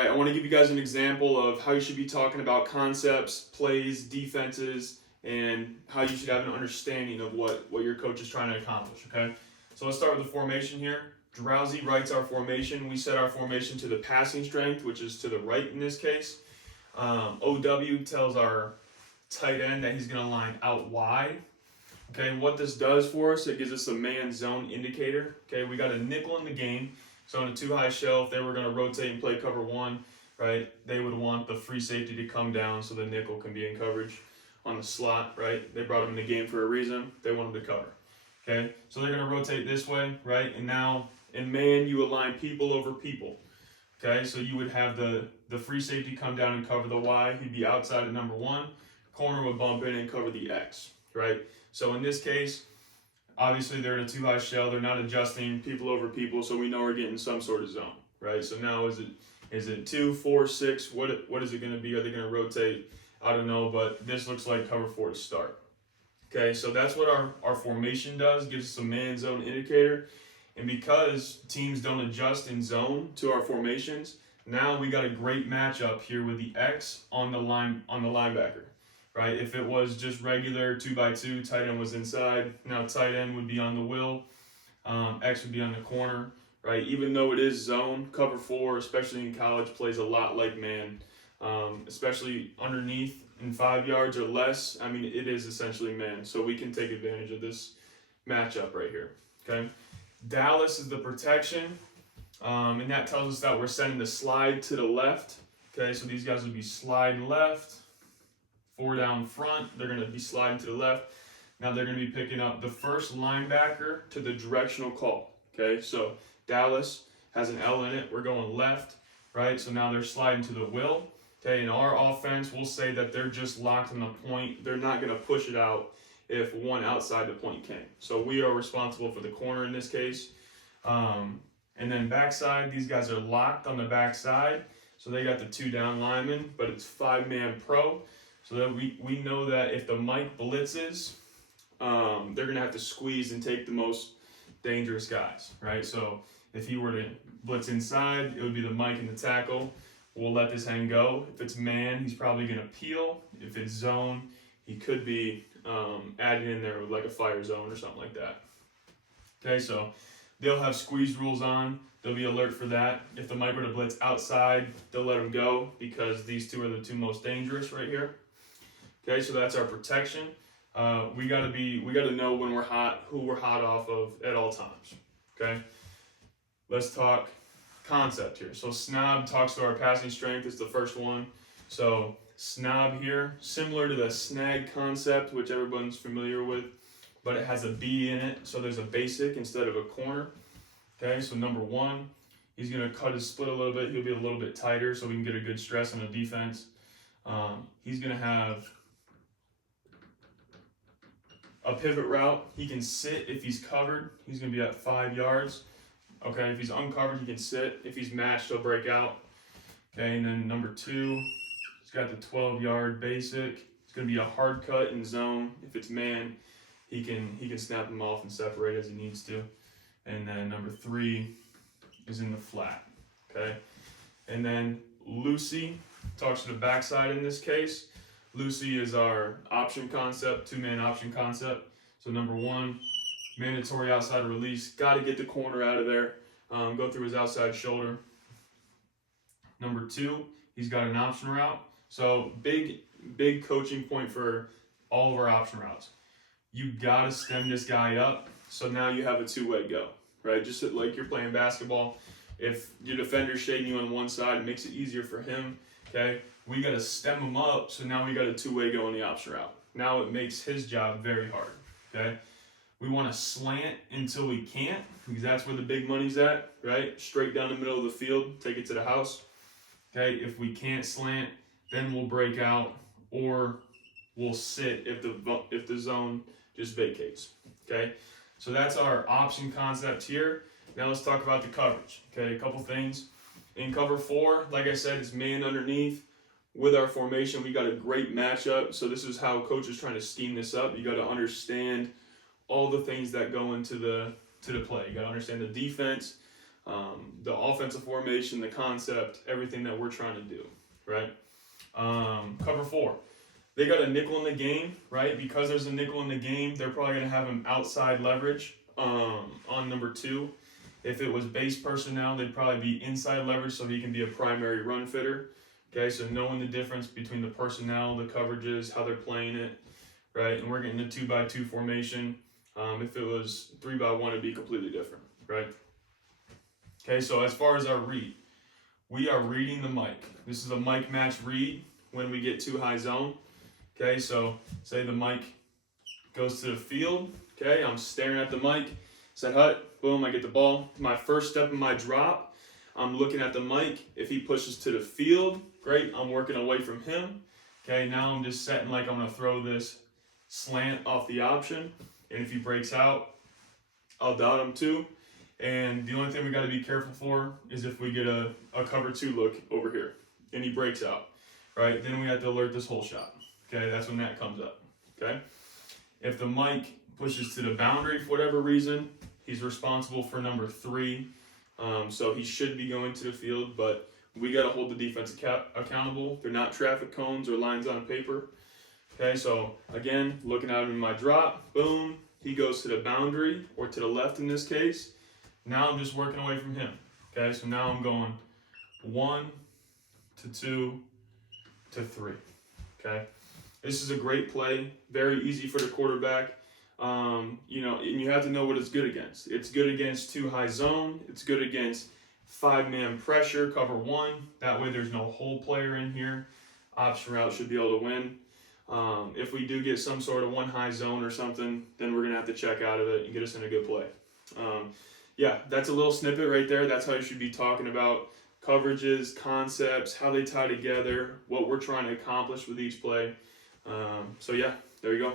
right, I want to give you guys an example of how you should be talking about concepts, plays, defenses, and how you should have an understanding of what your coach is trying to accomplish, okay? So let's start with the formation here. Drowsy writes our formation. We set our formation to the passing strength, which is to the right in this case. OW tells our tight end that he's going to line out wide. Okay, what this does for us, it gives us a man zone indicator. Okay, we got a nickel in the game. So in a too high shell, if they were going to rotate and play cover one, right, they would want the free safety to come down so the nickel can be in coverage on the slot, right? They brought him in the game for a reason. They want him to cover. Okay, so they're going to rotate this way, right? And now in man, you align people over people. Okay, so you would have the free safety come down and cover the Y. He'd be outside at number one. Corner would bump in and cover the X, right? So in this case, obviously they're in a too high shell. They're not adjusting people over people, so we know we're getting some sort of zone, right? So now is it 2, 4, 6? What is it going to be? Are they going to rotate? I don't know, but this looks like cover 4 to start. Okay, so that's what our formation does. Gives us a man zone indicator. And because teams don't adjust in zone to our formations, now we got a great matchup here with the X on the linebacker. Right, if it was just regular 2x2, tight end was inside. Now tight end would be on the will, X would be on the corner. Right, even though it is zone, cover 4, especially in college, plays a lot like man, especially underneath in 5 yards or less. I mean, it is essentially man, so we can take advantage of this matchup right here. Okay, Dallas is the protection, and that tells us that we're sending the slide to the left. Okay, so these guys would be slide left. 4 down front, they're going to be sliding to the left. Now they're going to be picking up the first linebacker to the directional call. Okay, so Dallas has an L in it. We're going left, right? So now they're sliding to the will. Okay, in our offense, we'll say that they're just locked on the point. They're not going to push it out if one outside the point came. So we are responsible for the corner in this case. And then backside, these guys are locked on the backside. So they got the 2 down linemen, but it's 5-man pro. So that we know that if the Mike blitzes, they're going to have to squeeze and take the most dangerous guys, right? So if he were to blitz inside, it would be the Mike and the tackle. We'll let this hang go. If it's man, he's probably going to peel. If it's zone, he could be added in there with like a fire zone or something like that. Okay, so they'll have squeeze rules on. They'll be alert for that. If the Mike were to blitz outside, they'll let him go because these two are the 2 most dangerous right here. Okay, so that's our protection. We gotta know when we're hot, who we're hot off of at all times. Okay, let's talk concept here. So snob talks to our passing strength is the first one. So snob here, similar to the snag concept, which everyone's familiar with, but it has a B in it. So there's a basic instead of a corner. Okay, so number 1, he's gonna cut his split a little bit. He'll be a little bit tighter so we can get a good stress on the defense. He's gonna have a pivot route. He can sit if he's covered. He's going to be at 5 yards. Okay, if he's uncovered, he can sit. If he's matched, he'll break out. Okay, and then number 2, he's got the 12-yard basic. It's going to be a hard cut in zone. If it's man, he can snap him off and separate as he needs to. And then number 3 is in the flat. Okay, and then Lucy talks to the backside in this case. Lucy is our option concept, 2-man option concept. So number 1, mandatory outside release. Got to get the corner out of there. Go through his outside shoulder. Number 2, he's got an option route. So big coaching point for all of our option routes. You got to stem this guy up. So now you have a 2-way go, right? Just like you're playing basketball. If your defender's shading you on one side, it makes it easier for him. Okay, we got to stem him up, so now we got a 2-way go on the option route. Now it makes his job very hard. Okay, we want to slant until we can't, because that's where the big money's at, right? Straight down the middle of the field, take it to the house. Okay, if we can't slant, then we'll break out, or we'll sit if the zone just vacates. Okay, so that's our option concept here. Now let's talk about the coverage. Okay, a couple things. In cover 4, like I said, it's man underneath. With our formation, we got a great matchup. So this is how coach is trying to scheme this up. You got to understand all the things that go into the play. You got to understand the defense, the offensive formation, the concept, everything that we're trying to do, right? Cover 4. They got a nickel in the game, right? Because there's a nickel in the game, they're probably going to have him outside leverage on number 2. If it was base personnel, they'd probably be inside leverage so he can be a primary run fitter. Okay, so knowing the difference between the personnel, the coverages, how they're playing it, right? And we're getting a 2-by-2 formation. If it was 3-by-1, it'd be completely different, right? Okay, so as far as our read, we are reading the mic. This is a mic match read when we get too high zone. Okay, so say the mic goes to the field. Okay, I'm staring at the mic. Set hut, boom, I get the ball. My first step in my drop, I'm looking at the mic. If he pushes to the field, great, I'm working away from him. Okay, now I'm just setting like I'm gonna throw this slant off the option. And if he breaks out, I'll dot him too. And the only thing we got to be careful for is if we get a cover 2 look over here and he breaks out, right? Then we have to alert this hole shot. Okay, that's when that comes up. Okay, if the mic pushes to the boundary for whatever reason, he's responsible for number 3. So he should be going to the field, but we got to hold the defense accountable. They're not traffic cones or lines on paper. Okay, so again, looking at him in my drop, boom, he goes to the boundary or to the left in this case. Now I'm just working away from him. Okay, so now I'm going 1 to 2 to 3. Okay, this is a great play, very easy for the quarterback. And you have to know what it's good against. It's good against too high zone. It's good against 5-man pressure, cover 1. That way there's no hole player in here. Option route should be able to win. If we do get some sort of 1 high zone or something, then we're going to have to check out of it and get us in a good play. Yeah, that's a little snippet right there. That's how you should be talking about coverages, concepts, how they tie together, what we're trying to accomplish with each play. So yeah, there you go.